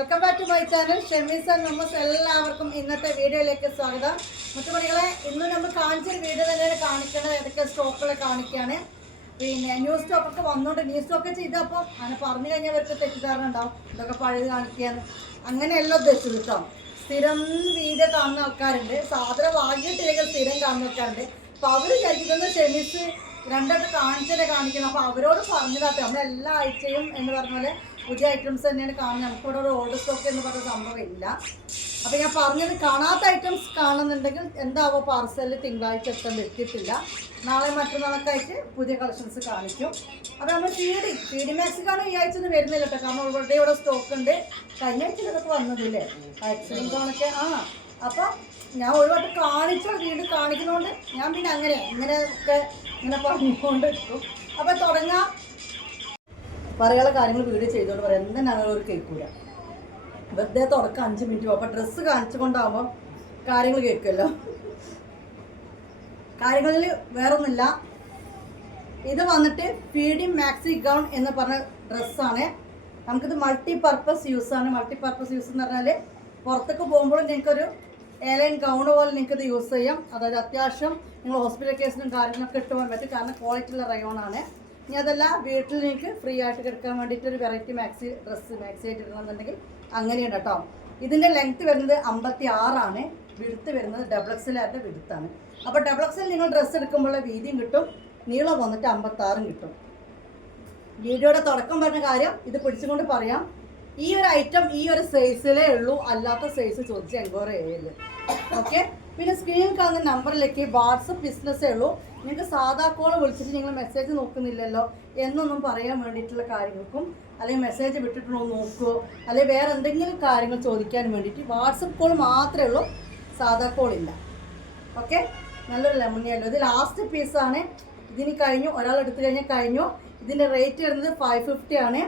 Welcome back to my channel. ഷെമീസ് and നമ്മസ് എല്ലാവർക്കും ഇന്നത്തെ വീഡിയോയിലേക്ക് സ്വാഗതം. മുത്തുമണികളെ ഇന്ന് നമ്മൾ കാണിച്ചൊരു വീഡിയോ തന്നെയാണ് കാണിക്കേണ്ടത്. ഏതൊക്കെ സ്റ്റോക്കുകൾ കാണിക്കുകയാണ് പിന്നെ ന്യൂ സ്റ്റോക്കൊക്കെ വന്നുകൊണ്ട് ന്യൂ സ്റ്റോക്ക് ചെയ്തപ്പോൾ അങ്ങനെ പറഞ്ഞു കഴിഞ്ഞവർക്ക് തെറ്റിദ്ധാരണ ഉണ്ടാവും. ഇതൊക്കെ പഴയത് കാണിക്കുകയാണ്. അങ്ങനെയല്ല ഉദ്ദേശിച്ചത് കേട്ടോ. സ്ഥിരം വീഡിയോ കാണുന്ന ആൾക്കാരുണ്ട്. സാധനം വാങ്ങിയിട്ടില്ലെങ്കിൽ സ്ഥിരം കാണുന്ന ആൾക്കാരുണ്ട്. അപ്പോൾ അവർ വിചാരിക്കുന്നത് ഷെമീസ് രണ്ടൊക്കെ കാണിച്ചതേ കാണിക്കണം. അപ്പോൾ അവരോട് പറഞ്ഞതാട്ടെ. നമ്മളെല്ലാ ആഴ്ചയും എന്ന് പറഞ്ഞ പോലെ പുതിയ ഐറ്റംസ് തന്നെയാണ് കാണുന്നത്. നമുക്കിവിടെ ഒരു ഓൾഡ് സ്റ്റോക്ക് എന്ന് പറഞ്ഞ സംഭവം ഇല്ല. അപ്പോൾ ഞാൻ പറഞ്ഞത് കാണാത്ത ഐറ്റംസ് കാണുന്നുണ്ടെങ്കിൽ എന്താവോ പാർസലിൽ തിങ്കളാഴ്ച എത്താൻ എത്തിയിട്ടില്ല നാളെ മറ്റന്നാളൊക്കെ പുതിയ കളക്ഷൻസ് കാണിക്കും. അപ്പോൾ നമ്മൾ തീടി തീടി മാക്സിക്കാണ് ഈ ആഴ്ച ഒന്നും വരുന്നില്ല കേട്ടോ. കാരണം ഓൾറെഡി ഇവിടെ സ്റ്റോക്ക് ഉണ്ട്. കഴിഞ്ഞ ആഴ്ച ഇതൊക്കെ വന്നതില്ലേ? ആക്സിഡന്റ് കാണൊക്കെ ആ അപ്പോൾ ഞാൻ ഒരു വട്ടം കാണിച്ചോ വീണ്ടും കാണിക്കുന്നതുകൊണ്ട് ഞാൻ പിന്നെ അങ്ങനെ ഇങ്ങനെ ഒക്കെ ഇങ്ങനെ പറഞ്ഞുകൊണ്ട് എടുക്കും അപ്പോൾ തുടങ്ങാം. പറയാനുള്ള കാര്യങ്ങൾ വീഡിയോ ചെയ്തുകൊണ്ട് പറയാം. എന്തിനാണ് ഒരു കേൾക്കൂല? വെറുതെ തുടക്കം അഞ്ച് മിനിറ്റ് പോകും അപ്പം ഡ്രസ്സ് കാണിച്ചുകൊണ്ടാകുമ്പോൾ കാര്യങ്ങൾ കേൾക്കുമല്ലോ. കാര്യങ്ങളിൽ വേറൊന്നുമില്ല. ഇത് വന്നിട്ട് പീഡി മാക്സി ഗൗൺ എന്ന് പറഞ്ഞ ഡ്രസ്സാണ് നമുക്കിത് മൾട്ടി പർപ്പസ് യൂസാണ് മൾട്ടി പർപ്പസ് യൂസ് എന്ന് പറഞ്ഞാൽ പുറത്തേക്ക് പോകുമ്പോഴും നിങ്ങൾക്കൊരു ഏലൻ ഗൗൺ പോലെ നിങ്ങൾക്ക് ഇത് യൂസ് ചെയ്യാം. അതായത് അത്യാവശ്യം നിങ്ങൾ ഹോസ്പിറ്റൽ കേസിനും കാര്യങ്ങളൊക്കെ ഇട്ട് പോകാൻ പറ്റും. കാരണം ക്വാളിറ്റി ഉള്ള റയോണാണ് ഇനി അതല്ല വീട്ടിൽ നിങ്ങൾക്ക് ഫ്രീ ആയിട്ട് കിടക്കാൻ വേണ്ടിയിട്ട് ഒരു വെറൈറ്റി മാക്സി ഡ്രസ്സ് മാക്സി ആയിട്ട് ഇടണമെന്നുണ്ടെങ്കിൽ അങ്ങനെയുണ്ട് കേട്ടോ. ഇതിന്റെ ലെങ്ത് വരുന്നത് അമ്പത്തി ആറാണ് വിടുത്ത് വരുന്നത് ഡബിൾ എക്സലായിട്ട് വിടുത്താണ് അപ്പോൾ ഡബിൾ നിങ്ങൾ ഡ്രസ്സ് എടുക്കുമ്പോൾ വീതിയും കിട്ടും. നീളം വന്നിട്ട് അമ്പത്താറും കിട്ടും. വീഡിയോയുടെ തുടക്കം പറഞ്ഞ കാര്യം ഇത് പിടിച്ചുകൊണ്ട് പറയാം. ഈ ഒരു ഐറ്റം ഈ ഒരു സൈസിലേ ഉള്ളൂ. അല്ലാത്ത സൈസ് ചോദിച്ച് എൻക്വയറി ചെയ്യൽ ഓക്കെ പിന്നെ സ്ക്രീനിൽ കാണുന്ന നമ്പറിലേക്ക് വാട്സപ്പ് ബിസിനസ്സേ ഉള്ളൂ. നിങ്ങൾക്ക് സാധാ കോൾ വിളിച്ചിട്ട് നിങ്ങൾ മെസ്സേജ് നോക്കുന്നില്ലല്ലോ എന്നൊന്നും പറയാൻ വേണ്ടിയിട്ടുള്ള കാര്യങ്ങൾക്കും അല്ലെങ്കിൽ മെസ്സേജ് വിട്ടിട്ടുണ്ടോ നോക്കുമോ അല്ലെങ്കിൽ വേറെ എന്തെങ്കിലും കാര്യങ്ങൾ ചോദിക്കാൻ വേണ്ടിയിട്ട് വാട്സപ്പ് കോൾ മാത്രമേ ഉള്ളൂ സാധാ കോൾ ഇല്ല. ഓക്കെ നല്ലൊരു ലെമണിയല്ലോ ഇത് ലാസ്റ്റ് പീസാണ് ഇതിന് കഴിഞ്ഞു. ഒരാൾ എടുത്തു കഴിഞ്ഞാൽ കഴിഞ്ഞു. ഇതിന്റെ റേറ്റ് വരുന്നത് ഫൈവ് ഫിഫ്റ്റി ആണ്.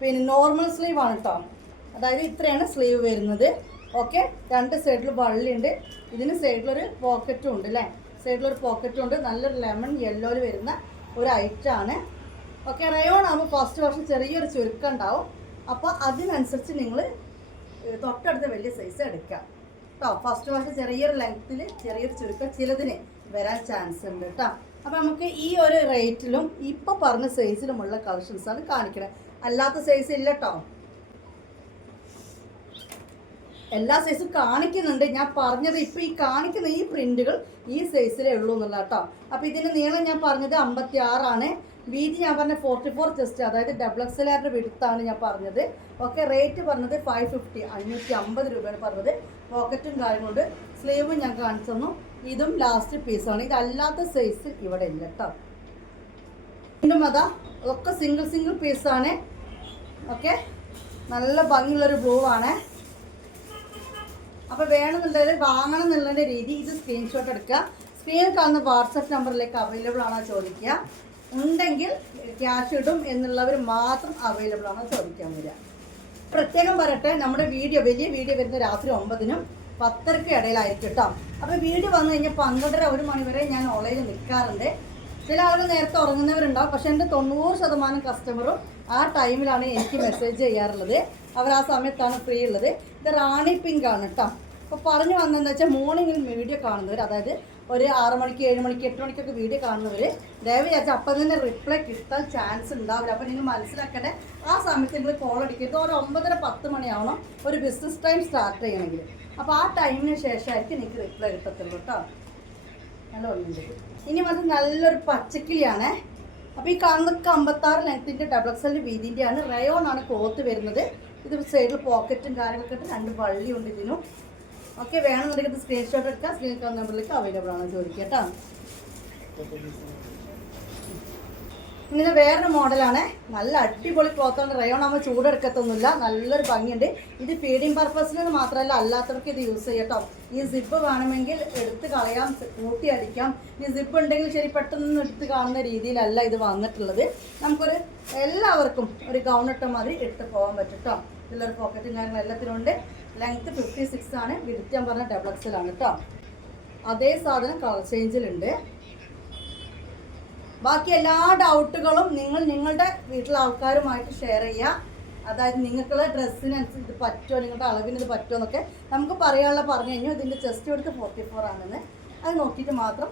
പിന്നെ നോർമൽ സ്ലീവ് ആണ് കേട്ടോ അതായത് ഇത്രയാണ് സ്ലീവ് വരുന്നത്. ഓക്കെ രണ്ട് സൈഡിൽ വള്ളിയുണ്ട്. ഇതിന് സൈഡിലൊരു പോക്കറ്റും ഉണ്ട് അല്ലേ സൈഡിലൊരു പോക്കറ്റും ഉണ്ട്. നല്ലൊരു ലെമൺ യെല്ലോയിൽ വരുന്ന ഒരു ഐറ്റമാണ് ഓക്കെ റയോൺ ആകുമ്പോൾ ഫസ്റ്റ് വർഷം ചെറിയൊരു ചുരുക്കം ഉണ്ടാവും. അപ്പോൾ അതിനനുസരിച്ച് നിങ്ങൾ തൊട്ടടുത്ത വലിയ സൈസ് എടുക്കാം. കേട്ടോ ഫസ്റ്റ് വർഷം ചെറിയൊരു ലെങ്ത്തിൽ ചെറിയൊരു ചുരുക്കം ചിലതിന് വരാൻ ചാൻസ് ഉണ്ട് കേട്ടോ അപ്പോൾ നമുക്ക് ഈ ഒരു റേറ്റിലും ഇപ്പോൾ പറഞ്ഞ സൈസിലുമുള്ള കളക്ഷൻസാണ് കാണിക്കുന്നത് അല്ലാത്ത സൈസ് ഇല്ല കേട്ടോ എല്ലാ സൈസും കാണിക്കുന്നുണ്ട്. ഞാൻ പറഞ്ഞത് ഇപ്പോൾ ഈ കാണിക്കുന്ന ഈ പ്രിന്റുകൾ ഈ സൈസിലേ ഉള്ളൂ എന്നുള്ള കേട്ടോ. അപ്പോൾ ഇതിന്റെ നീളം ഞാൻ പറഞ്ഞത് അമ്പത്തി ആറാണ് വീതി ഞാൻ പറഞ്ഞ ഫോർട്ടി ഫോർ ചെസ്റ്റ് അതായത് ഡബിൾ എക്സ് എക്സലാറിന്റെ വിടുത്താണ് ഞാൻ പറഞ്ഞത്. ഓക്കെ റേറ്റ് പറഞ്ഞത് ഫൈവ് ഫിഫ്റ്റി അഞ്ഞൂറ്റി അമ്പത് രൂപയാണ് പറഞ്ഞത്. പോക്കറ്റും കാര്യങ്ങളുണ്ട്. സ്ലീവും ഞാൻ കാണിച്ചു ഇതും ലാസ്റ്റ് പീസാണ് ഇതല്ലാത്ത സൈസ് ഇവിടെ ഇല്ല കേട്ടോ. വീണ്ടും അതാ ഒക്കെ സിംഗിൾ സിംഗിൾ പീസാണ് ഓക്കെ നല്ല ഭംഗിയുള്ളൊരു ബ്ലൂ ആണ്. അപ്പോൾ വേണമെന്നുണ്ടെങ്കിൽ വാങ്ങണം എന്നുള്ളതിന്റെ രീതി ഇത് സ്ക്രീൻഷോട്ട് എടുക്കുക. സ്ക്രീനിൽ കാണുന്ന വാട്സപ്പ് നമ്പറിലേക്ക് അവൈലബിൾ ആണോ ചോദിക്കുക. ഉണ്ടെങ്കിൽ ക്യാഷ് ഇടും എന്നുള്ളവർ മാത്രം അവൈലബിൾ ആണോ ചോദിക്കാൻ വരിക. പ്രത്യേകം പറയട്ടെ നമ്മുടെ വീഡിയോ വലിയ വീഡിയോ വരുന്ന രാത്രി ഒമ്പതിനും പത്തരയ്ക്ക് ഇടയിലായിരിക്കും കേട്ടോ അപ്പോൾ വീഡിയോ വന്നു കഴിഞ്ഞാൽ പന്ത്രണ്ടര ഒരു മണി വരെ ഞാൻ ഓൺലൈനിൽ നിൽക്കാറുണ്ട്. ചില ആളുകൾ നേരത്തെ ഉറങ്ങുന്നവരുണ്ടാവും. പക്ഷെ എന്റെ തൊണ്ണൂറ് ശതമാനം കസ്റ്റമറും ആ ടൈമിലാണ് എനിക്ക് മെസ്സേജ് ചെയ്യാറുള്ളത്. അവർ ആ സമയത്താണ് ഫ്രീ ഉള്ളത്. ഇത് റാണി പിങ്ക് ആണ് കേട്ടോ അപ്പോൾ പറഞ്ഞു വന്നതെന്ന് വെച്ചാൽ മോർണിംഗിൽ വീഡിയോ കാണുന്നവർ അതായത് ഒരു ആറ് മണിക്ക് ഏഴ് മണിക്ക് എട്ട് മണിക്കൊക്കെ വീഡിയോ കാണുന്നവർ ദയവ് വിചാരിച്ചാൽ അപ്പം തന്നെ റിപ്ലൈ കിട്ടാൻ ചാൻസ് ഉണ്ടാവില്ല. അപ്പോൾ നിങ്ങൾ മനസ്സിലാക്കേണ്ട ആ സമയത്ത് നിങ്ങൾ കോൾ അടിക്കരുത് ഒരു ഒമ്പതര പത്ത് മണിയാവണം ഒരു ബിസിനസ് ടൈം സ്റ്റാർട്ട് ചെയ്യണമെങ്കിൽ. അപ്പോൾ ആ ടൈമിന് ശേഷമായിരിക്കും എനിക്ക് റിപ്ലൈ കിട്ടത്തുള്ളൂ കേട്ടോ ഇനി വന്ന് നല്ലൊരു പച്ചക്കിളിയാണ്. അപ്പോൾ ഈ കാണുന്നതൊക്കെ അമ്പത്താറ് ലെങ്ത്തിന്റെ ഡബിൾ എക്സലിന്റെ വീതിന്റെയാണ് റയോൺ ആണ് ക്ലോത്ത് വരുന്നത്. ഇത് സൈഡിൽ പോക്കറ്റും കാര്യങ്ങളൊക്കെ ഇട്ട് രണ്ട് വള്ളിയുണ്ട് ഇതിനും. ഓക്കെ വേണമെന്നുണ്ടെങ്കിൽ സ്ക്രീൻഷോട്ട് എടുക്കാം. സ്ക്രീൻ നമ്പറിലേക്ക് അവൈലബിൾ ആണ്. ചോദിക്കാം കേട്ടോ. ഇങ്ങനെ വേറൊരു മോഡലാണ്. നല്ല അടിപൊളി ക്ലോത്താണ് റയോൺ ആകുമ്പോൾ ചൂടെടുക്കത്തൊന്നുമില്ല. നല്ലൊരു ഭംഗിയുണ്ട്. ഇത് ഫീഡിങ് പർപ്പസിന് മാത്രമല്ല അല്ലാത്തവർക്ക് ഇത് യൂസ് ചെയ്യട്ടോ ഈ സിപ്പ് വേണമെങ്കിൽ എടുത്ത് കളയാം കൂട്ടി അടിക്കാം. ഈ സിപ്പ് ഉണ്ടെങ്കിൽ ശരി പെട്ടെന്ന് എടുത്ത് കാണുന്ന രീതിയിലല്ല ഇത് വന്നിട്ടുള്ളത്. നമുക്കൊരു എല്ലാവർക്കും ഒരു ഗൗൺ ഇട്ട മാതിരി എടുത്ത് പോകാൻ പറ്റും ഇതിലൊരു പോക്കറ്റും ഞാൻ എല്ലാത്തിനും ഉണ്ട്. ലെങ്ത്ത് ഫിഫ്റ്റി സിക്സ് ആണ് വിരുത്തിയാൻ പറഞ്ഞ ഡബിൾ എക്സലാണ് കേട്ടോ അതേ സാധനം കളർ ചേഞ്ചിലുണ്ട് ബാക്കി എല്ലാ ഡൗട്ടുകളും നിങ്ങൾ നിങ്ങളുടെ വീട്ടിലെ ആൾക്കാരുമായിട്ട് ഷെയർ ചെയ്യുക. അതായത് നിങ്ങൾക്കുള്ള ഡ്രസ്സിനനുസരിച്ച് ഇത് പറ്റുമോ? നിങ്ങളുടെ അളവിന് ഇത് പറ്റുമോ എന്നൊക്കെ നമുക്ക് പറയാനുള്ള പറഞ്ഞു കഴിഞ്ഞു. ഇതിന്റെ ചെസ്റ്റ് എടുത്ത് ഫോർട്ടി ഫോർ ആണെന്ന്. അത് നോക്കിയിട്ട് മാത്രം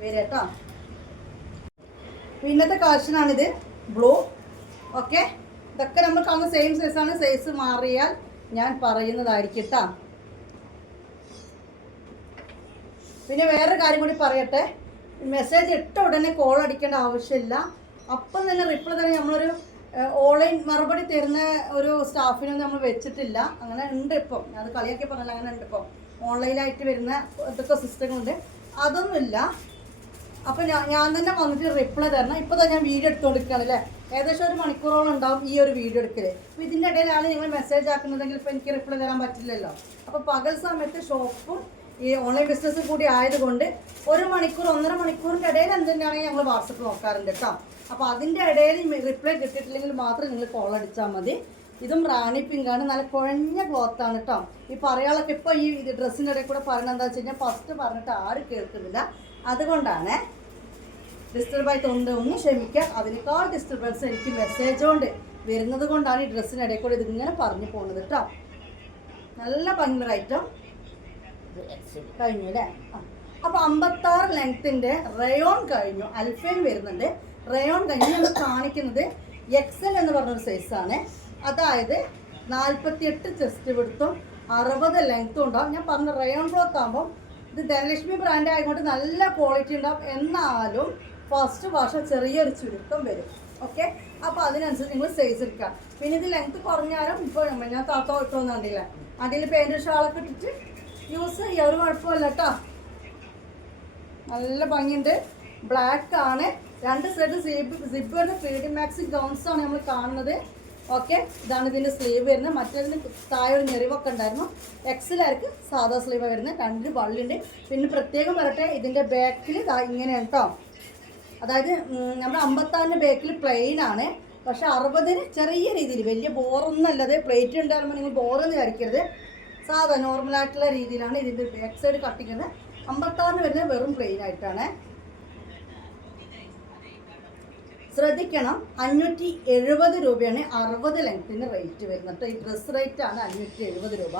വരിക കേട്ടോ. പിന്നത്തെ കളക്ഷനാണിത് ബ്ലൂ ഓക്കെ ഇതൊക്കെ നമ്മൾ കാണുന്ന സെയിം സൈസാണ് സൈസ് മാറിയാൽ ഞാൻ പറയുന്നതായിരിക്കും കേട്ടോ. പിന്നെ വേറൊരു കാര്യം കൂടി പറയട്ടെ. മെസ്സേജ് ഇട്ട ഉടനെ കോൾ അടിക്കേണ്ട ആവശ്യമില്ല. അപ്പം തന്നെ റിപ്ലൈ തന്നെ നമ്മളൊരു ഓൺലൈൻ മറുപടി തരുന്ന ഒരു സ്റ്റാഫിനെ നമ്മൾ വെച്ചിട്ടില്ല. അങ്ങനെ ഉണ്ട് ഇപ്പം. അത് കളിയാക്കി പറഞ്ഞാൽ അങ്ങനെ ഉണ്ട് ഇപ്പം. ഓൺലൈനായിട്ട് വരുന്ന ഇതൊക്കെ സിസ്റ്റങ്ങളുണ്ട് അതൊന്നുമില്ല. അപ്പം ഞാൻ ഞാൻ തന്നെ വന്നിട്ട് റിപ്ലൈ തരണം. ഇപ്പോൾ തന്നെ ഞാൻ വീഡിയോ എടുത്തുകൊടുക്കുകയാണ് അല്ലേ? ഏകദേശം ഒരു മണിക്കൂറോളം ഉണ്ടാവും ഈ ഒരു വീഡിയോ എടുക്കൽ അപ്പോൾ ഇതിന്റെ ഇടയിലാണ് നിങ്ങൾ മെസ്സേജ് ആക്കുന്നതെങ്കിൽ ഇപ്പോൾ എനിക്ക് റിപ്ലൈ തരാൻ പറ്റില്ലല്ലോ. അപ്പോൾ പകൽ സമയത്ത് ഷോപ്പും ഈ ഓൺലൈൻ ബിസിനസ് കൂടി ആയതുകൊണ്ട് ഒരു മണിക്കൂർ ഒന്നര മണിക്കൂറിന്റെ ഇടയിൽ എന്തുതന്നെയാണെങ്കിൽ ഞങ്ങൾ വാട്സപ്പ് നോക്കാറുണ്ട് കേട്ടോ അപ്പോൾ അതിന്റെ ഇടയിൽ റിപ്ലൈ കിട്ടിയിട്ടില്ലെങ്കിൽ മാത്രം നിങ്ങൾ കോൾ അടിച്ചാൽ മതി. ഇതും റാണി പിങ്കാണ് നല്ല കുഴഞ്ഞ ക്ലോത്ത് ആണ് കേട്ടോ ഈ പറയാളൊക്കെ ഇപ്പോൾ ഈ ഡ്രസ്സിന്റെ ഇടയിൽ കൂടെ പറയണത് എന്താ വെച്ച് കഴിഞ്ഞാൽ ഫസ്റ്റ് പറഞ്ഞിട്ട് ആരും കേൾക്കുന്നില്ല. അതുകൊണ്ടാണ് ഡിസ്റ്റർബായി തോന്നുന്നത് ഒന്ന് ക്ഷമിക്കാം. അതിനേക്കാൾ ഡിസ്റ്റർബൻസ് എനിക്ക് മെസ്സേജ് കൊണ്ട് വരുന്നത് കൊണ്ടാണ് ഈ ഡ്രസ്സിന്റെ ഇടയിൽ കൂടെ ഇതിങ്ങനെ പറഞ്ഞു പോകുന്നത് കേട്ടോ നല്ല ഭംഗിയുള്ള ഐറ്റം കഴിഞ്ഞു അല്ലേ അപ്പോൾ അപ്പൊ അമ്പത്താറ് ലെങ്ത്തിന്റെ റയോൺ കഴിഞ്ഞു. അൽഫേൻ വരുന്നുണ്ട്. റയോൺ കഴിഞ്ഞു നമ്മൾ കാണിക്കുന്നത് എക്സൽ എന്ന് പറഞ്ഞൊരു സൈസാണ് അതായത് നാൽപ്പത്തിയെട്ട് ചെസ്റ്റ് വിടുത്തും അറുപത് ലെങ്ത്തും ഉണ്ടാവും. ഞാൻ പറഞ്ഞ റയോൺ ക്ലോത്ത് ആകുമ്പോൾ ഇത് ധനലക്ഷ്മി ബ്രാൻഡ് ആയതുകൊണ്ട് നല്ല ക്വാളിറ്റി ഉണ്ടാവും. എന്നാലും ഫസ്റ്റ് വാഷ ചെറിയൊരു ചുരുക്കം വരും. ഓക്കെ അപ്പോൾ അതിനനുസരിച്ച് നിങ്ങൾ സൈസ് എടുക്കുക. പിന്നെ ഇത് ലെങ്ത് കുറഞ്ഞാലും ഇപ്പോൾ ഞാൻ താത്തോ കണ്ടില്ല? അതിൽ പെയിന്റ് ഷാളൊക്കെ ഇട്ടിട്ട് യൂസ് ചെയ്യാം ഒരു കുഴപ്പമില്ല കേട്ടോ. നല്ല ഭംഗിയുണ്ട്. ബ്ലാക്ക് ആണ്. രണ്ട് സൈഡ് സിബ് സിബ് വരുന്ന ഫ്രീഡം മാക്സി ഗൗൺസ് ആണ് നമ്മൾ കാണുന്നത്. ഓക്കെ ഇതാണ് ഇതിന്റെ സ്ലീവ് വരുന്നത്. മറ്റേതിന് താഴെ ഒരു ഞെറിവൊക്കെ ഉണ്ടായിരുന്നു. എക്സിലായിരിക്കും സാധാ സ്ലീവ് വരുന്നത്. രണ്ട് വള്ളിയുണ്ട്. പിന്നെ പ്രത്യേകം പറയട്ടെ ഇതിന്റെ ബാക്കിൽ ഇങ്ങനെയാണ് കേട്ടോ അതായത് നമ്മുടെ അമ്പത്താറിന്റെ ബാക്കിൽ പ്ലെയിൻ ആണ്. പക്ഷേ അറുപതിന് ചെറിയ രീതിയിൽ വലിയ ബോറൊന്നും അല്ലാതെ പ്ലേറ്റ് ഉണ്ടാകുമ്പോൾ നിങ്ങൾ ബോറൊന്നും വരയ്ക്കരുത്. സാധാ നോർമലായിട്ടുള്ള രീതിയിലാണ് ഇതിന്റെ ബാക്ക് സൈഡ് കട്ടിക്കുന്നത്. അമ്പത്താറിന് വരുന്നത് വെറും പ്ലെയിൻ ആയിട്ടാണ്. ശ്രദ്ധിക്കണം. അഞ്ഞൂറ്റി എഴുപത് രൂപയാണ് അറുപത് ലെങ്ത്തിന് റേറ്റ് വരുന്നത്. ഈ ഡ്രസ് റേറ്റ് ആണ് അഞ്ഞൂറ്റി എഴുപത് രൂപ.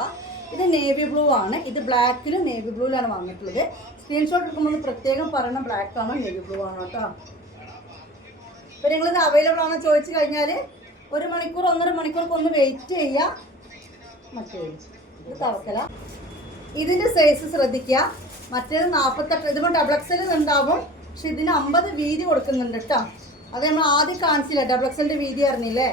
ഇത് നേവി ബ്ലൂ ആണ്. ഇത് ബ്ലാക്കിലും നേവി ബ്ലൂവിലാണ് വാങ്ങിയിട്ടുള്ളത് സ്ക്രീൻഷോട്ട് എടുക്കുമ്പോൾ പ്രത്യേകം പറയണം. ബ്ലാക്ക് ആണോ നേവി ബ്ലൂ ആണോ കേട്ടോ ഇപ്പം നിങ്ങളിത് അവൈലബിൾ ആണോ ചോദിച്ചു കഴിഞ്ഞാൽ ഒരു മണിക്കൂർ ഒന്നര മണിക്കൂർക്ക് ഒന്ന് വെയിറ്റ് ചെയ്യുക. മറ്റേ ഇത് ഇതിന്റെ സൈസ് ശ്രദ്ധിക്കുക. മറ്റേത് നാൽപ്പത്തെട്ട് ഇതിപ്പോൾ ഡബിൾ എക്സൽ ഉണ്ടാവും. പക്ഷെ ഇതിന് അമ്പത് വീതി കൊടുക്കുന്നുണ്ട് കേട്ടോ അത് നമ്മൾ ആദ്യം കാണിച്ചില്ല? ഡബിൾ എക്സലിന്റെ വീതി അറിഞ്ഞില്ലേ?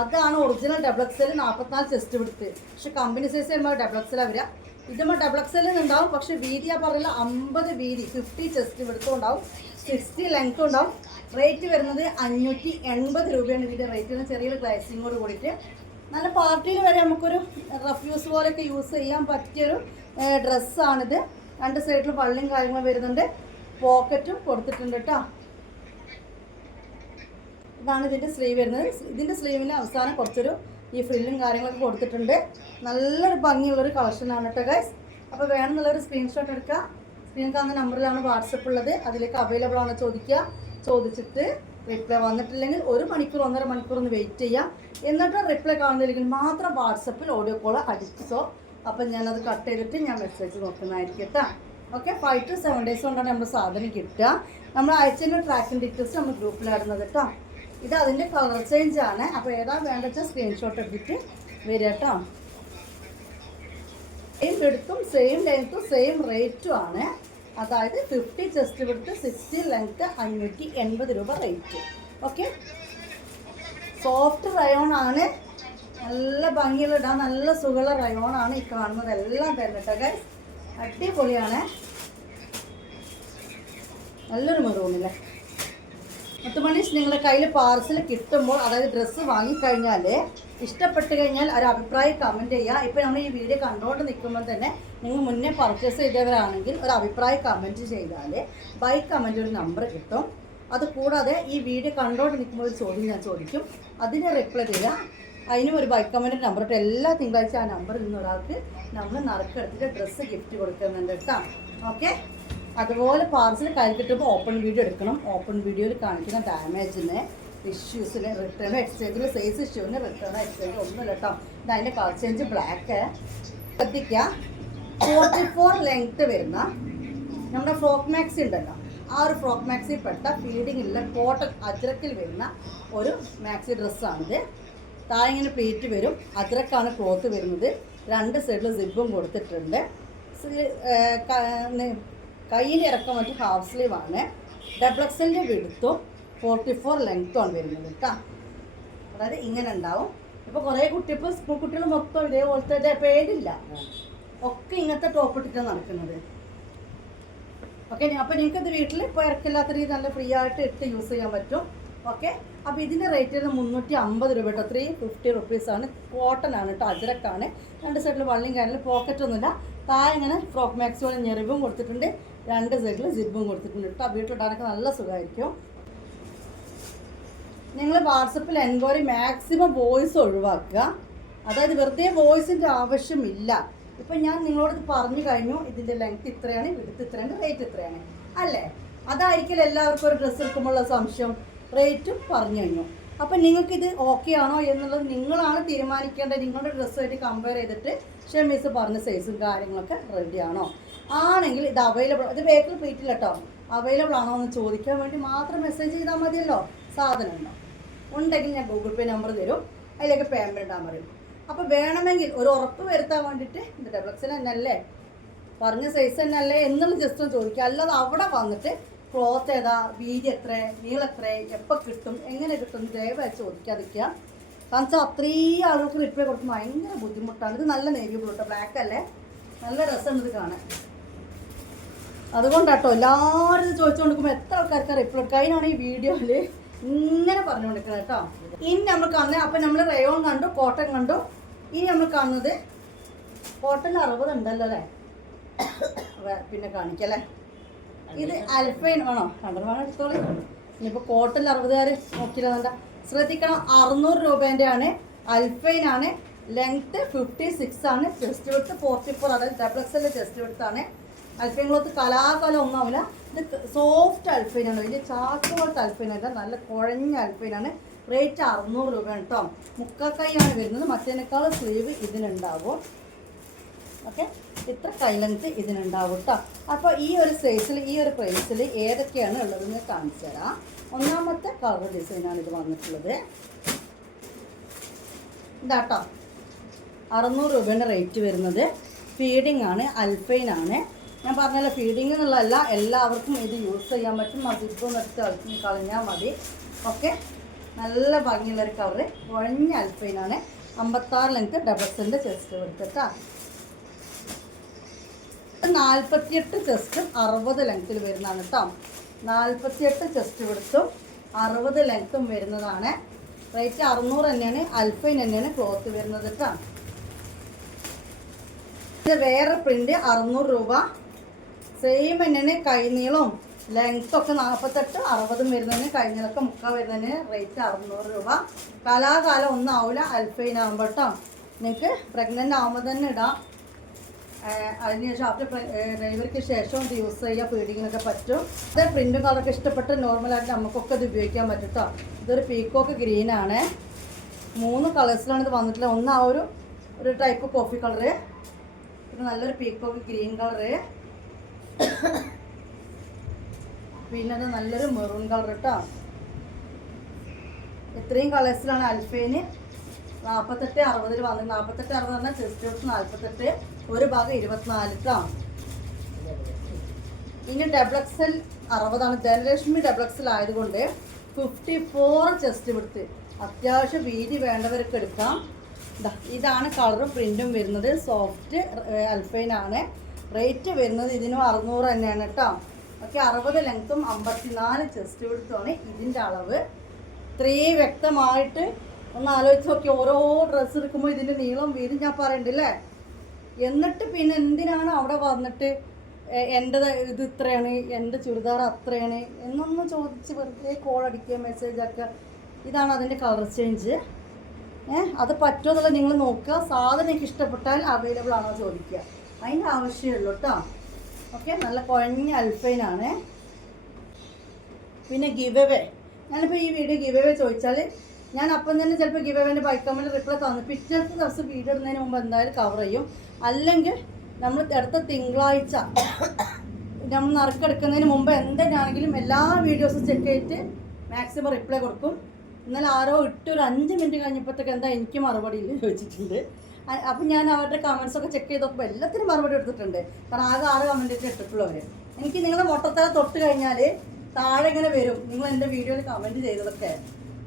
അതാണ് ഒറിജിനൽ ഡബിൾ എക്സൽ നാൽപ്പത്തിനാല് ചെസ്റ്റ് വിടുത്ത് പക്ഷെ കമ്പനി സൈസ് വരുമ്പോൾ എക്സൽ വരിക. ഇതുമ്പോൾ ഡബിൾ എക്സൽ ഉണ്ടാവും പക്ഷെ വീതി ആ പറയില്ല അമ്പത് വീതി. ഫിഫ്റ്റി ചെസ്റ്റ് വിടുത്തും ഉണ്ടാവും. സിക്സ്റ്റി ലെങ്ത്തും ഉണ്ടാവും. റേറ്റ് വരുന്നത് അഞ്ഞൂറ്റി എൺപത് രൂപയാണ് ഇതിന്റെ റേറ്റ് ചെറിയൊരു ഗ്ലാസിങ്ങോട് കൂടിയിട്ട്. നല്ല പാർട്ടിയിൽ വരെ നമുക്കൊരു റഫ്യൂസ് പോലെയൊക്കെ യൂസ് ചെയ്യാൻ പറ്റിയൊരു ഡ്രസ്സാണിത് രണ്ട് സൈഡിൽ പള്ളിയും കാര്യങ്ങളും വരുന്നുണ്ട്. പോക്കറ്റും കൊടുത്തിട്ടുണ്ട് കേട്ടോ ഇതാണ് ഇതിന്റെ സ്ലീവ് വരുന്നത്. ഇതിന്റെ സ്ലീവിന് അവസാനം കുറച്ചൊരു ഈ ഫ്രില്ലും കാര്യങ്ങളൊക്കെ കൊടുത്തിട്ടുണ്ട്. നല്ലൊരു ഭംഗിയുള്ളൊരു കളക്ഷനാണ് കേട്ടോ ഗൈസ് അപ്പോൾ വേണമെന്നുള്ളൊരു സ്ക്രീൻഷോട്ട് എടുക്കുക സ്ക്രീൻ കാണുന്ന നമ്പറിലാണ് വാട്സപ്പ് ഉള്ളത്. അതിലേക്ക് അവൈലബിൾ ആണോ ചോദിക്കുക. ചോദിച്ചിട്ട് റിപ്ലൈ വന്നിട്ടില്ലെങ്കിൽ ഒരു മണിക്കൂർ ഒന്നര മണിക്കൂർ ഒന്ന് വെയിറ്റ് ചെയ്യാം. എന്നിട്ട് റിപ്ലൈ കാണുന്നില്ലെങ്കിൽ മാത്രം വാട്സപ്പിൽ ഓഡിയോ കോൾ അടിച്ചോ അപ്പം ഞാനത് കട്ട് ചെയ്തിട്ട് ഞാൻ മെസ്സേജ് നോക്കുന്നതായിരിക്കും കേട്ടോ okay five to seven days കൊണ്ടാണ് നമ്മൾ സാധനം കിട്ടുക. നമ്മൾ അയച്ചതിന്റെ ട്രാക്കിംഗ് ഡീറ്റെയിൽസ് നമ്മൾ ഗ്രൂപ്പിലിടുന്നത് കേട്ടോ ഇത് അതിന്റെ കളർ ചേഞ്ച് ആണ്. അപ്പോൾ ഏതാ വേണ്ട വെച്ചാൽ സ്ക്രീൻഷോട്ട് എടുത്തിട്ട് വരിക കേട്ടോ സെയിം എടുത്തും സെയിം ലെങ്ത്തും സെയിം റേറ്റും ആണ്. അതായത് ഫിഫ്റ്റി ചെസ്റ്റ് വിടുത്ത് സിക്സ്റ്റി ലെങ്ത് അഞ്ഞൂറ്റി എൺപത് രൂപ റേറ്റ് ഓക്കെ സോഫ്റ്റ് റയോൺ ആണ്. നല്ല ഭംഗിയുള്ള ഇടാൻ നല്ല സുഖമുള്ള റയോൺ ആണ് ഈ കാണുന്നത്. എല്ലാം guys. അടിപൊളിയാണ്. നല്ലൊരു മെറൂണില്ലേ മുത്തുമണീസ് നിങ്ങളുടെ കയ്യിൽ പാർസൽ കിട്ടുമ്പോൾ അതായത് ഡ്രസ്സ് വാങ്ങിക്കഴിഞ്ഞാൽ ഇഷ്ടപ്പെട്ട് കഴിഞ്ഞാൽ ഒരു അഭിപ്രായം കമന്റ് ചെയ്യുക ഇപ്പോൾ നമ്മൾ ഈ വീഡിയോ കണ്ടുകൊണ്ട് നിൽക്കുമ്പോൾ തന്നെ നിങ്ങൾ മുന്നേ പർച്ചേസ് ചെയ്തവരാണെങ്കിൽ ഒരു അഭിപ്രായ കമന്റ് ചെയ്താൽ ബൈ കമന്റ് ഒരു നമ്പർ കിട്ടും. അത് കൂടാതെ ഈ വീഡിയോ കണ്ടോണ്ട് നിൽക്കുമ്പോൾ ഒരു ചോദ്യം ഞാൻ ചോദിക്കും. അതിന് റിപ്ലൈ ചെയ്യുക അതിനും ഒരു ബൈ കമന്റ് നമ്പർ ഇട്ട് എല്ലാ തിങ്കളാഴ്ച ആ നമ്പർ നിന്ന് ഒരാൾക്ക് നമ്മൾ നറുക്കെടുത്തിട്ട് ഡ്രസ്സ് ഗിഫ്റ്റ് കൊടുക്കുന്നുണ്ട് കേട്ടോ. ഓക്കെ അതുപോലെ പാർസൽ കയ്യിൽ കിട്ടുമ്പോൾ ഓപ്പൺ വീഡിയോ എടുക്കണം. ഓപ്പൺ വീഡിയോയിൽ കാണിക്കുന്ന ഡാമേജിന് ഇഷ്യൂസിന് റിട്ടേൺ എക്സ്ചേഞ്ചിൽ സൈസ് ഇഷ്യൂവിന് റിട്ടേൺ എക്സ്ചേഞ്ച് ഒന്നുമില്ല കേട്ടോ. അതിന്റെ കളർ ചേഞ്ച് ബ്ലാക്ക് ശ്രദ്ധിക്കുക ഫോർട്ടി ഫോർ ലെങ്ത് വരുന്ന നമ്മുടെ ഫ്രോക്ക് മാക്സി ഉണ്ടല്ലോ. ആ ഒരു ഫ്രോക്ക് മാക്സി പെട്ട ഫീഡിങ്ങിലുള്ള കോട്ടൺ അജ്രക്കിൽ വരുന്ന ഒരു മാക്സി ഡ്രസ്സാണിത് താഴെ ഇങ്ങനെ വരും. അജ്രക്കാണ് ക്ലോത്ത് വരുന്നത്. രണ്ട് സൈഡിൽ സിബും കൊടുത്തിട്ടുണ്ട്. കയ്യിൽ ഇറക്കാൻ വേണ്ടി ഹാഫ് സ്ലീവ് ആണ്. ഡബ്ലക്സിന്റെ വിടുത്തും ഫോർട്ടി ഫോർ ലെങ്ത്തുമാണ് വരുന്നത് കേട്ടോ. അതായത് ഇങ്ങനെ ഉണ്ടാവും. ഇപ്പോൾ കുറേ കുട്ടി ഇപ്പോൾ സ്കൂൾ കുട്ടികൾ മൊത്തം ഇതേപോലത്തെ പേരില്ല. ഒക്കെ ഇങ്ങനത്തെ ടോപ്പ് ഇട്ടിട്ടാണ് നടക്കുന്നത്. ഓക്കെ അപ്പോൾ നിങ്ങൾക്ക് ഇത് വീട്ടിൽ ഇപ്പോൾ ഇറക്കില്ലാത്ത രീതി നല്ല ഫ്രീ ആയിട്ട് ഇട്ട് യൂസ് ചെയ്യാൻ പറ്റും. ഓക്കെ അപ്പോൾ ഇതിന്റെ റേറ്റ് വരുന്നത് മുന്നൂറ്റി അമ്പത് രൂപ കേട്ടോ ത്രീ ഫിഫ്റ്റി റുപ്പീസാണ് ആണ്. കേട്ടോ അജരക്കാണ്. രണ്ട് സൈഡിൽ വള്ളിയും പോക്കറ്റ് ഒന്നുമില്ല താഴെ ഇങ്ങനെ ഫ്രോക്ക് മാക്സിമം ഞെറിവും കൊടുത്തിട്ടുണ്ട്. രണ്ട് സൈഡിൽ സിബും കൊടുത്തിട്ടുണ്ട് കേട്ടോ വീട്ടിലിടാനൊക്കെ നല്ല സുഖമായിരിക്കും നിങ്ങൾ വാട്സപ്പിൽ എൻക്വയറി മാക്സിമം വോയിസ് ഒഴിവാക്കുക. അതായത് വെറുതെ വോയിസിന്റെ ആവശ്യമില്ല. ഇപ്പം ഞാൻ നിങ്ങളോട് പറഞ്ഞു കഴിഞ്ഞു. ഇതിന്റെ ലെങ്ത് ഇത്രയാണ് വിടുത്ത് ഇത്രയാണ് റേറ്റ് ഇത്രയാണ്. അല്ലേ? അതായിരിക്കില്ല എല്ലാവർക്കും ഒരു ഡ്രസ്സ് എടുക്കുമ്പോഴുള്ള സംശയം. റേറ്റും പറഞ്ഞു കഴിഞ്ഞു. അപ്പൊ നിങ്ങൾക്ക് ഇത് ഓക്കെ ആണോ എന്നുള്ളത് നിങ്ങളാണ് തീരുമാനിക്കേണ്ടത്. നിങ്ങളുടെ ഡ്രസ്സുമായിട്ട് കമ്പയർ ചെയ്തിട്ട് ഷെമീസ് പറഞ്ഞ സൈസും കാര്യങ്ങളൊക്കെ റെഡി ആണോ? ആണെങ്കിൽ ഇത് അവൈലബിൾ ഇത് ബേക്കൽ പ്ലേറ്റില്ല കേട്ടോ. അവൈലബിൾ ആണോ എന്ന് ചോദിക്കാൻ വേണ്ടി മാത്രം മെസ്സേജ് ചെയ്താൽ മതിയല്ലോ. സാധനം ഉണ്ടോ? ഉണ്ടെങ്കിൽ ഞാൻ ഗൂഗിൾ പേ നമ്പർ തരും. അതിലേക്ക് പേയ്മെന്റ് ഇടാൻ പറയും. അപ്പോൾ വേണമെങ്കിൽ ഒരു ഉറപ്പ് വരുത്താൻ വേണ്ടിട്ട് ഇത് ഡെബ്ലക്സിൽ തന്നെ പറഞ്ഞ സൈസ് തന്നെ അല്ലേ എന്നുള്ള ജസ്റ്റ് ഒന്ന് ചോദിക്കുക അല്ലാതെ അവിടെ വന്നിട്ട് ക്ലോത്ത് ഏതാ വീതി എത്ര നീളം എത്ര എപ്പോൾ കിട്ടും എങ്ങനെ കിട്ടും ദയവായി ചോദിക്കാതിരിക്കുക. കാരണം വെച്ചാൽ അത്രയും ആളുകൾക്ക് റിപ്ലൈ കൊടുക്കും ഭയങ്കര ബുദ്ധിമുട്ടാണ്. ഇത് നല്ല നേവി കേട്ടോ ബ്ലാക്ക് അല്ലേ? നല്ല രസമുണ്ട് ഇത് കാണാൻ. അതുകൊണ്ടാട്ടോ എല്ലാവരും ചോദിച്ചു കൊടുക്കുമ്പോൾ എത്ര ആൾക്കാർക്ക് റിപ്ലൈ കൊടുക്കുക അതിനാണ് ഈ വീഡിയോയിൽ ഇങ്ങനെ പറഞ്ഞുകൊണ്ടിരിക്കുന്നത് കേട്ടോ. ഇനി നമ്മൾ കാണുന്നത് അപ്പം നമ്മൾ റയോൺ കണ്ടു കോട്ടൺ കണ്ടു ഇനി നമ്മൾ കാണുന്നത് കോട്ടൺ അറുപത് ഉണ്ടല്ലോ അല്ലേ? പിന്നെ കാണിക്കല്ലേ? ഇത് അൽഫൈൻ ആണോ? രണ്ടെണ്ണം എടുത്തോളി. ഇനിയിപ്പോൾ കോട്ടൺ അറുപതുകാർ നോക്കിയില്ല വേണ്ട ശ്രദ്ധിക്കണം അറുന്നൂറ് രൂപേന്റെ ആണ് അൽഫൈൻ ആണ്. ലെങ്ത്ത് ഫിഫ്റ്റി സിക്സ് ആണ്. ചെസ്റ്റ് വെടുത്ത് ഫോർട്ടി ഫോർ അതായത് ഡബിൾ എക്സലിന്റെ ചെസ്റ്റ് വെടുത്താണ് അൽഫൈൻ ക്ലോത്ത് കലാകാലം ഒന്നാവില്ല. ഇത് സോഫ്റ്റ് അൽഫൈനാണ്. വലിയ ചാക്ക് പോലത്തെ അൽഫൈനല്ല നല്ല കുഴഞ്ഞ അൽഫൈനാണ്. റേറ്റ് അറുന്നൂറ് രൂപയാണ് കേട്ടോ. മുക്കാക്കൈയാണ് വരുന്നത്. മറ്റേനേക്കാൾ സ്ലീവ് ഇതിനുണ്ടാവും. ഓക്കെ ഇത്ര കൈ ലെങ്ത് ഇതിനുണ്ടാവും കേട്ടോ. അപ്പോൾ ഈ ഒരു സൈസിൽ ഈ ഒരു പ്രൈസിൽ ഏതൊക്കെയാണ് ഉള്ളതെന്ന് കാണിച്ചു തരാം. ഒന്നാമത്തെ കളർ ഡിസൈനാണ് ഇത് വന്നിട്ടുള്ളത്. ഇതാട്ടോ. അറുന്നൂറ് രൂപയുടെ റേറ്റ് വരുന്നത്. ഫീഡിംഗ് ആണ് അൽഫൈൻ ആണ്. ഞാൻ പറഞ്ഞല്ലോ ഫീഡിംഗ് എന്നുള്ളതല്ല എല്ലാവർക്കും ഇത് യൂസ് ചെയ്യാൻ പറ്റും. മതിപ്പം നിർത്തി കളഞ്ഞാൽ മതി. ഓക്കെ നല്ല ഭംഗിയുള്ളൊരു കവറ് കുഴഞ്ഞ അൽഫൈനാണ് അമ്പത്താറ് ലെങ്ത് ഡബിൾസിന്റെ ചെസ്റ്റ് എടുത്തിട്ടാ നാൽപ്പത്തിയെട്ട് ചെസ്റ്റും അറുപത് ലെങ്ത്തിൽ വരുന്നതാണ് കേട്ടോ നാൽപ്പത്തിയെട്ട് ചെസ്റ്റ് കൊടുത്തും അറുപത് ലെങ്ത്തും വരുന്നതാണ്. റേറ്റ് അറുന്നൂറ് തന്നെയാണ് അൽഫൈൻ തന്നെയാണ് ക്ലോത്ത് വരുന്നത് കേട്ടോ ഇത് വേറെ പ്രിന്റ് അറുന്നൂറ് രൂപ. സെയിം തന്നെയാണ് കൈനീളവും. ലെങ്ത് ഒക്കെ നാൽപ്പത്തെട്ട് അറുപതും വരുന്നതിന് കഴിഞ്ഞതൊക്കെ മുക്കാൽ വരുന്നതിന് റേറ്റ് അറുന്നൂറ് രൂപ. കലാകാലം ഒന്നും ആവില്ല അൽഫൈൻ ആകുമ്പോൾ കേട്ടോ നിങ്ങൾക്ക് പ്രഗ്നന്റ് ആകുമ്പോൾ തന്നെ ഇടാം. അതിനുശേഷം ആഫ്റ്റർ ഡെലിവറിക്ക് ശേഷം ഇത് യൂസ് ചെയ്യാൻ പീഡിങ്ങിനൊക്കെ പറ്റും. അത് പ്രിന്റും കളറൊക്കെ ഇഷ്ടപ്പെട്ട് നോർമലായിട്ട് നമുക്കൊക്കെ ഇത് ഉപയോഗിക്കാൻ പറ്റും കേട്ടോ ഇതൊരു പീക്കോക്ക് ഗ്രീൻ ആണ്. മൂന്ന് കളേഴ്സിലാണ് ഇത് വന്നിട്ടുള്ളത്. ഒന്ന് ആ ഒരു ഒരു ടൈപ്പ് കോഫി കളറ് പിന്നെ നല്ലൊരു പീക്കോക്ക് ഗ്രീൻ കളറ് പിന്നെ അത് നല്ലൊരു മെറൂൺ കളർ കേട്ടോ ഇത്രയും കളേഴ്സിലാണ് അൽഫേന് നാൽപ്പത്തെട്ട് അറുപതിൽ വന്നത് നാൽപ്പത്തെട്ട് അറുപത് പറഞ്ഞാൽ ചെസ്റ്റ് ബോക്സ് നാൽപ്പത്തെട്ട് ഒരു ഭാഗം ഇരുപത്തിനാല് കേട്ടോ ഇനി ഡബ്ലക്സൽ അറുപതാണ്. ധനലക്ഷ്മി ഡബ്ലക്സൽ ആയതുകൊണ്ട് ഫിഫ്റ്റി ഫോർ ചെസ്റ്റ് വിടുത്ത് അത്യാവശ്യം വീതി വേണ്ടവർക്ക് എടുക്കാം. ഇതാണ് കളറും പ്രിന്റും വരുന്നത്. സോഫ്റ്റ് അൽഫൈനാണ്. റേറ്റ് വരുന്നത് ഇതിനും അറുന്നൂറ് തന്നെയാണ് കേട്ടോ ഓക്കെ അറുപത് ലെങ്ത്തും അമ്പത്തിനാല് ചെസ്റ്റ് വിടുത്തുമാണ് ഇതിന്റെ അളവ്. ഇത്രയും വ്യക്തമായിട്ട് ഒന്ന് ആലോചിച്ച് നോക്കി ഓരോ ഡ്രസ്സ് എടുക്കുമ്പോൾ ഇതിന്റെ നീളം വീതി ഞാൻ പറയണ്ടല്ലേ എന്നിട്ട് പിന്നെ എന്തിനാണ് അവിടെ വന്നിട്ട് എന്റെ ഇത് ഇത്രയാണ് എന്റെ ചുരിദാർ അത്രയാണ് എന്നൊന്ന് ചോദിച്ച് വെറുതെ കോൾ അടിക്കുക മെസ്സേജ് ആക്കുക. ഇതാണ് അതിന്റെ കളർ ചേഞ്ച് ഏഹ് അത് പറ്റുമോ നിങ്ങൾ നോക്കുക. സാധനം എനിക്ക് ഇഷ്ടപ്പെട്ടാൽ അവൈലബിൾ ആണോ ചോദിക്കുക. അതിന്റെ ആവശ്യമുള്ളൂ കേട്ടോ ഓക്കെ നല്ല കുഴഞ്ഞ അൽഫൈനാണ് പിന്നെ ഗിവവേ ഞാനിപ്പോൾ ഈ വീഡിയോ ഗിവവേ ചോദിച്ചാൽ ഞാൻ അപ്പം തന്നെ ചിലപ്പോൾ ഗിവവേന്റെ ബൈക്കമ്മിൽ റിപ്ലൈ തന്നു. പിറ്റത്തെ ദിവസം വീഡിയോ ഇടുന്നതിന് മുമ്പ് എന്തായാലും കവർ ചെയ്യും. അല്ലെങ്കിൽ നമ്മൾ അടുത്ത തിങ്കളാഴ്ച നമ്മൾ നറുക്കെടുക്കുന്നതിന് മുമ്പ് എന്തിനാണെങ്കിലും എല്ലാ വീഡിയോസും ചെക്ക് ചെയ്തിട്ട് മാക്സിമം റിപ്ലൈ കൊടുക്കും. ഇന്നലെ ആരോ ഇട്ടൊരു അഞ്ച് മിനിറ്റ് കഴിഞ്ഞപ്പോഴത്തേക്ക് എന്താ എനിക്ക് മറുപടി ഇല്ല ചോദിച്ചിട്ടുണ്ട്. അപ്പം ഞാൻ അവരുടെ കമൻസ് ഒക്കെ ചെക്ക് ചെയ്തപ്പോൾ എല്ലാത്തിനും മറുപടി എടുത്തിട്ടുണ്ട് കാരണം ആകെ ആറ് കമന്റ് ഇട്ടിട്ടുള്ളൂ അവർ എനിക്ക് നിങ്ങളെ മൊട്ടത്തല തൊട്ട് കഴിഞ്ഞാൽ താഴെ ഇങ്ങനെ വരും. നിങ്ങൾ എന്റെ വീഡിയോയിൽ കമന്റ് ചെയ്തതൊക്കെ.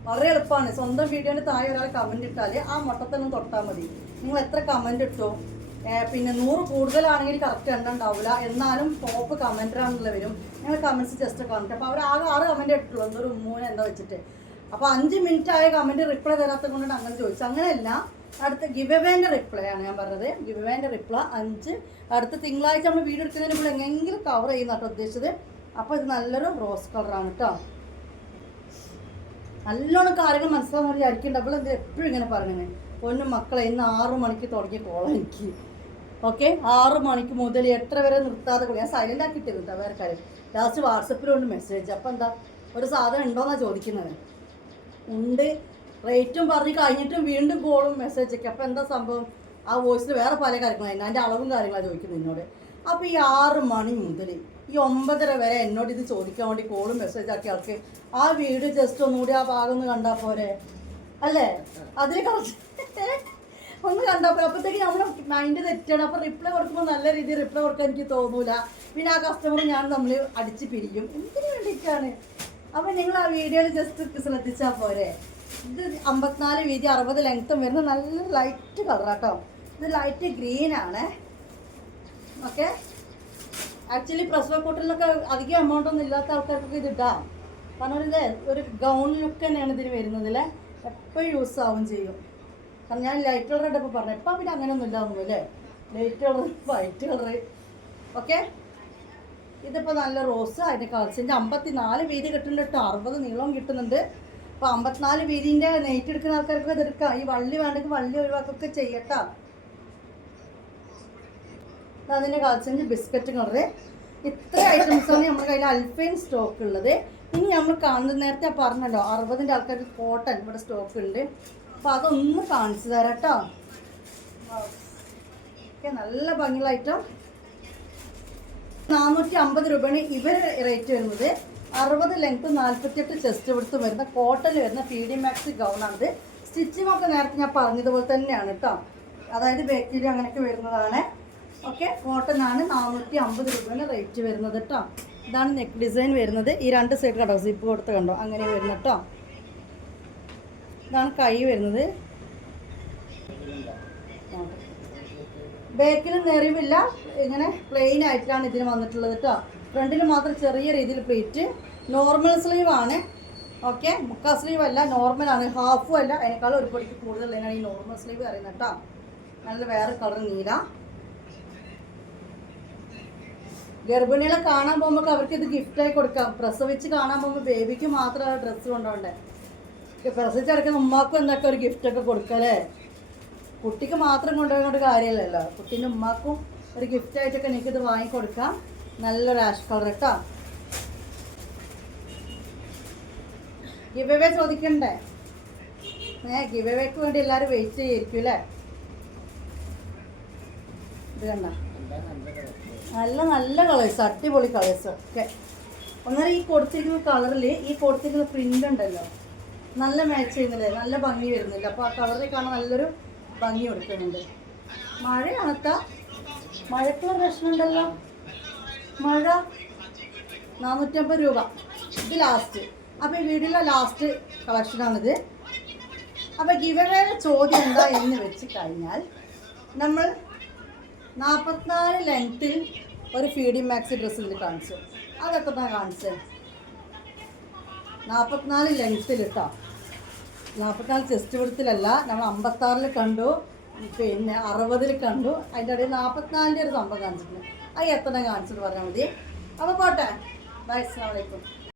വളരെ എളുപ്പമാണ് സ്വന്തം വീഡിയോയിൽ താഴെ ഒരാൾ കമന്റ് ഇട്ടാൽ ആ മൊട്ടത്തലും തൊട്ടാൽ മതി. നിങ്ങൾ എത്ര കമന്റ് ഇട്ടു? പിന്നെ നൂറ് കൂടുതലാണെങ്കിൽ കറക്റ്റ് എണ്ണം ഉണ്ടാവില്ല എന്നാലും ടോപ്പ് കമന്ററാണെന്നുള്ള വരും. നിങ്ങൾ കമന്റ്സ് ജസ്റ്റ് കമന്റ് അപ്പോൾ അവർ ആകെ ആറ് കമന്റ് ഇട്ടുള്ളൂ. എന്തൊരു മൂന്ന് എന്താ വെച്ചിട്ട്. അപ്പോൾ അഞ്ച് മിനിറ്റ് ആയ കമന്റ് റിപ്ലൈ തരാത്തത് കൊണ്ടാണ് അങ്ങനെ ചോദിച്ചത്. അങ്ങനെയല്ല അടുത്ത ഗിബവേന്റെ റിപ്ലൈ ആണ് ഞാൻ പറഞ്ഞത്. ഗിബവേന്റെ റിപ്ലൈ അഞ്ച്. അടുത്ത തിങ്കളാഴ്ച നമ്മൾ വീട് എടുക്കുന്നതിന് മുമ്പ് എങ്ങനെയെങ്കിലും കവർ ചെയ്യുന്ന കേട്ടോ ഉദ്ദേശിച്ചത്. അപ്പോൾ ഇത് നല്ലൊരു റോസ് കളറാണ് കേട്ടോ നല്ലോണം കാര്യങ്ങൾ മനസ്സിലാവുന്ന വിചാരിക്കുന്നുണ്ട് അപ്പോൾ ഇത് എപ്പോഴും ഇങ്ങനെ പറയണേ പൊന്നും മക്കളെ ഇന്ന് ആറു മണിക്ക് തുടങ്ങിയ കോളം എനിക്ക്. ഓക്കെ ആറു മണിക്ക് മുതൽ എത്ര വരെ നിർത്താതെ കൂടി ഞാൻ സൈലന്റ് ആക്കിയിട്ടില്ല കേട്ടോ വേറെ കാര്യം. ലാസ്റ്റ് വാട്സപ്പിലുണ്ട് മെസ്സേജ് അപ്പോൾ എന്താ? ഒരു സാധനം ഉണ്ടോയെന്നാണ് ചോദിക്കുന്നത്. ഉണ്ട്. റേറ്റും പറഞ്ഞ് കഴിഞ്ഞിട്ടും വീണ്ടും കോളും മെസ്സേജ് ഒക്കെ. അപ്പോൾ എന്താ സംഭവം? ആ വോയിസിൽ വേറെ പല കാര്യങ്ങളായിരുന്നു അതിന്റെ അളവും കാര്യങ്ങളാണ് ചോദിക്കുന്നത് എന്നോട്. അപ്പോൾ ഈ ആറ് മണി മുതൽ ഈ ഒമ്പതര വരെ എന്നോട് ഇത് ചോദിക്കാൻ വേണ്ടി കോളും മെസ്സേജ് ആക്കി ആൾക്ക്. ആ വീട് ജസ്റ്റ് ഒന്നുകൂടി ആ ഭാഗം ഒന്ന് കണ്ടാൽ പോരെ. അല്ലേ? അതിന് കുറച്ച് ഒന്ന് കണ്ടപ്പോൾ അപ്പോഴത്തേക്ക് നമ്മുടെ മൈൻഡ് തെറ്റാണ്. അപ്പോൾ റിപ്ലൈ കൊടുക്കുമ്പോൾ നല്ല രീതിയിൽ റിപ്ലൈ കൊടുക്കാൻ എനിക്ക് തോന്നൂല. പിന്നെ ആ കസ്റ്റമർ ഞാൻ നമ്മൾ അടിച്ച് പിരിക്കും എന്തിനു വേണ്ടിയിട്ടാണ്? അപ്പോൾ നിങ്ങൾ ആ വീഡിയോയിൽ ജസ്റ്റ് ശ്രദ്ധിച്ചാൽ പോരെ. ഇത് അമ്പത്തിനാല് വീതി അറുപത് ലെങ്ത്തും വരുന്ന നല്ല ലൈറ്റ് കളറാട്ടോ ഇത് ലൈറ്റ് ഗ്രീൻ ആണ്. ഓക്കെ ആക്ച്വലി പ്രസവ കൂട്ടലിലൊക്കെ അധികം എമൗണ്ട് ഒന്നും ഇല്ലാത്ത ആൾക്കാർക്കൊക്കെ ഇത് ഇടാം. കാരണം ഇത് ഒരു ഗൗൺ ലുക്ക് തന്നെയാണ് ഇതിന് വരുന്നത് അല്ലേ എപ്പോഴും യൂസ് ആവും ചെയ്യും. കാരണം ഞാൻ ലൈറ്റ് കളർ ഇട്ടപ്പോൾ പറഞ്ഞു ഇപ്പം പിന്നെ അങ്ങനെയൊന്നും ഇല്ലാവുന്നു അല്ലേ light colour white colour okay ഇതിപ്പോൾ നല്ല റോസ് അതിന്റെ കളർസിന്റെ അമ്പത്തി നാല് വീതി കിട്ടുന്നുണ്ട് കേട്ടോ അറുപത് നീളവും കിട്ടുന്നുണ്ട്. അപ്പോൾ അമ്പത്തിനാല് വീതിന്റെ നെയ്റ്റ് എടുക്കുന്ന ആൾക്കാർക്ക് ഇത് എടുക്കാം. ഈ വള്ളി വേണ്ടെങ്കിൽ വള്ളി ഒഴിവാക്കൊക്കെ ചെയ്യട്ടോ. അതിന്റെ കളർസിന്റെ ബിസ്ക്കറ്റ് കളറ് ഇത്ര ഐറ്റംസാണ് നമ്മുടെ കയ്യിൽ അൽഫൈൻ സ്റ്റോക്ക് ഉള്ളത്. ഇനി നമ്മൾ കാണുന്നത് നേരത്തെ പറഞ്ഞല്ലോ അറുപതിന്റെ ആൾക്കാർക്ക് കോട്ടൺ ഇവിടെ സ്റ്റോക്ക് ഉണ്ട്. അപ്പോൾ അതൊന്ന് കാണിച്ചു തരാം കേട്ടോ നല്ല ഭംഗിയുള്ള ഐറ്റം നാനൂറ്റി അമ്പത് രൂപയാണ് ഇവർ റേറ്റ് വരുന്നത്. അറുപത് ലെങ്ത് നാൽപ്പത്തിയെട്ട് ചെസ്റ്റ് വിടുത്ത് വരുന്ന കോട്ടണിൽ വരുന്ന പി ഡി മാക്സ് ഗൗണാണിത് സ്റ്റിച്ചിങ് ഒക്കെ നേരത്തെ ഞാൻ പറഞ്ഞതുപോലെ തന്നെയാണ് കേട്ടോ അതായത് ബേക്കറി അങ്ങനെയൊക്കെ വരുന്നതാണ്. ഓക്കെ കോട്ടൺ ആണ് നാനൂറ്റി അമ്പത് രൂപയാണ് റേറ്റ് വരുന്നത് കേട്ടോ ഇതാണ് നെക്ക് ഡിസൈൻ വരുന്നത്. ഈ രണ്ട് സൈഡ് കണ്ടോ? സിപ്പ് കൊടുത്ത് കണ്ടോ? അങ്ങനെ വരുന്നത് കേട്ടോ ഇതാണ് കൈ വരുന്നത്. ബേക്കിലും നിറവില്ല ഇങ്ങനെ പ്ലെയിൻ ആയിട്ടാണ് ഇതിന് വന്നിട്ടുള്ളത് കേട്ടോ ഫ്രണ്ടിൽ മാത്രം ചെറിയ രീതിയിൽ പ്ലേറ്റ്. നോർമൽ സ്ലീവ് ആണ്. ഓക്കെ മുക്കാ സ്ലീവ് അല്ല നോർമൽ ആണ്. ഹാഫും അല്ല. അതിനേക്കാളും ഒരു പൊടിക്ക് കൂടുതലുള്ളതിനാണ് ഈ നോർമൽ സ്ലീവ് അറിയുന്നത് കേട്ടോ. നല്ല വേറെ കളർ നീല. ഗർഭിണികളെ കാണാൻ പോകുമ്പോൾ അവർക്ക് ഇത് ഗിഫ്റ്റായി കൊടുക്കാം. പ്രസവിച്ച് കാണാൻ പോകുമ്പോൾ ബേബിക്ക് മാത്രമാണ് ഡ്രസ്സ് കൊണ്ടുപോകണ്ടേ? പ്രസവിച്ചടക്കുന്ന ഉമ്മാക്കും എന്തൊക്കെ ഒരു ഗിഫ്റ്റൊക്കെ കൊടുക്കല്ലേ കുട്ടിക്ക് മാത്രം കൊണ്ടുപോയത് കാര്യമില്ലല്ലോ. കുട്ടീന്റെ ഉമ്മാക്കും ഒരു ഗിഫ്റ്റ് ആയിട്ടൊക്കെ എനിക്കിത് വാങ്ങിക്കൊടുക്കാം. നല്ലൊരു ആഷ് കളർ കേട്ടോ? ഗിവ് ചോദിക്കണ്ടേ? ഏ ഗിവ് വേണ്ടി എല്ലാവരും വെയിറ്റ് ചെയ്യായിരിക്കും അല്ലേ? ഇത് കണ്ട? നല്ല നല്ല കളേഴ്സ് അടിപൊളി കളേഴ്സ് ഒക്കെ. ഒന്നേരം ഈ കൊടുത്തിരിക്കുന്ന കളറിൽ ഈ കൊടുത്തിരിക്കുന്ന പ്രിന്റ് ഉണ്ടല്ലോ? നല്ല മാച്ച് ചെയ്യുന്നില്ലേ? നല്ല ഭംഗി വരുന്നില്ല? അപ്പോൾ ആ കളറിൽ കാണാൻ നല്ലൊരു ഭംഗി കൊടുക്കുന്നുണ്ട്. മഴയാണത്ത? മഴക്കുള്ള പ്രശ്നമുണ്ടല്ലോ മഴ നാനൂറ്റമ്പത് രൂപ. ഇത് ലാസ്റ്റ് അപ്പോൾ ഈ വീഡിയോയിലെ ലാസ്റ്റ് കളക്ഷനാണിത് അപ്പോൾ ഗിവവേയുടെ ചോദ്യം എന്താ എന്ന് വെച്ച് കഴിഞ്ഞാൽ നമ്മൾ നാൽപ്പത്തിനാല് ലെങ്ത്തിൽ ഒരു ഫീഡിങ് മാക്സി ഡ്രസ്സ് ഇതിൽ കാണിച്ചു. അതൊക്കെ തന്നെ കാണിച്ചത് നാൽപ്പത്തിനാല് ലെങ്ത്തിൽ കേട്ടോ നാൽപ്പത്തിനാല് ചെസ്റ്റ് വിടത്തിലല്ല നമ്മൾ അമ്പത്താറിൽ കണ്ടു പിന്നെ അറുപതിൽ കണ്ടു. അതിന്റെ ഇടയിൽ നാൽപ്പത്തിനാലിന്റെ ഒരു സംഭവം കാണിച്ചിട്ടുണ്ട്. അത് എത്ര കാണിച്ചിട്ട് പറഞ്ഞാൽ മതി. അപ്പോൾ പോട്ടെ. ബൈ അസ്സാം വലൈക്കും